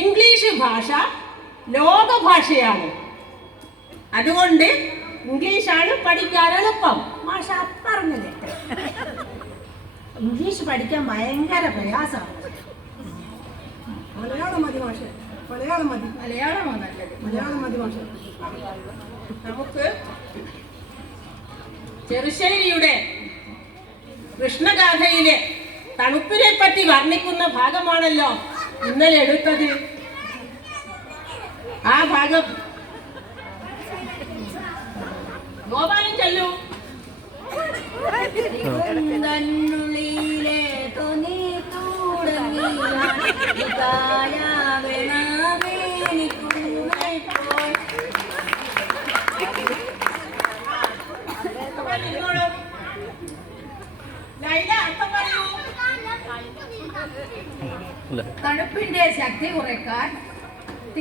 English ഭാഷ ലോക ഭാഷയാണ്. അതുകൊണ്ട് ഇംഗ്ലീഷാണ് പഠിക്കാൻ എളുപ്പം. മാഷ പറഞ്ഞത് ഇംഗ്ലീഷ് പഠിക്കാൻ ഭയങ്കര പ്രയാസമാണ്. മലയാളം മതി മാഷ, മലയാളം മതി. മലയാളമാണ് നല്ലത്. മലയാളം മതി മാഷ. നമുക്ക് ചെറുശ്ശേരിയുടെ കൃഷ്ണഗാഥയിലെ തണുപ്പിനെ പറ്റി വർണ്ണിക്കുന്ന ഭാഗമാണല്ലോ ഇന്നലെ എടുത്തത്. ആ ഭാഗം ഗോപാലൻ ചൊല്ലൂ. തന്നുള്ളിലെ തോന്നി തുടങ്ങി തണുപ്പിന്റെ ശക്തി കുറയ്ക്കാൻ